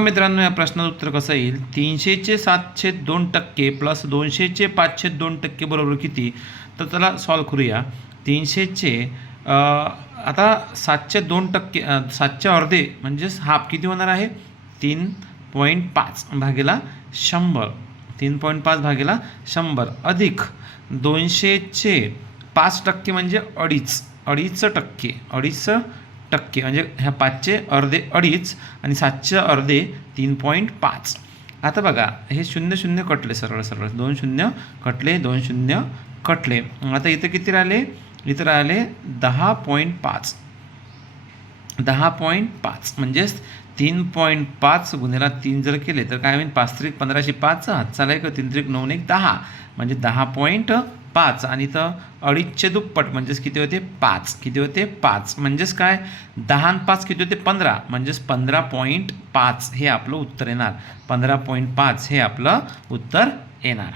मित्रांनो या प्रश्नाचं उत्तर कसं येईल? तीनशेचे सातशे दोन टक्के प्लस दोनशेचे पाचशे दोन टक्के बरोबर किती? तर त्याला सॉल्व करूया. तीनशेचे आता सातशे दोन टक्के सातशे अर्धे म्हणजेच हाफ किती होणार आहे? तीन पॉईंट पाच भागेला शंभर. तीन पॉईंट पाच भागेला शंभर. अधिक दोनशेचे पाच टक्के म्हणजे अडीच. अडीच टक्के. अडीच टक्के म्हणजे ह्या पाचचे अर्धे अडीच आणि सातशे अर्धे तीन पॉईंट पाच. आता बघा हे शून्य शून्य कटले सरळ सरळ. दोन शून्य कटले दोन शून्य कटले. आता इथं किती राहिले? इथं राहिले दहा पॉईंट पाच. दहा पॉईंट पाच म्हणजेच तीन पॉईंट पाच गुन्ह्याला तीन जर केले तर काय होईल? पाच त्रिक पंधराशे पाच हात चालाय एक तीन त्रिक नऊ एक दहा. म्हणजे दहा पॉईंट पाच आणि तर अडीचचे दुप्पट म्हणजेच किती होते? पाच. किती होते? पाच. म्हणजेच काय? दहा आणि पाच किती होते? पंधरा. म्हणजेच पंधरा पॉईंट पाच हे आपलं उत्तर येणार. पंधरा पॉईंट पाच हे आपलं उत्तर येणार.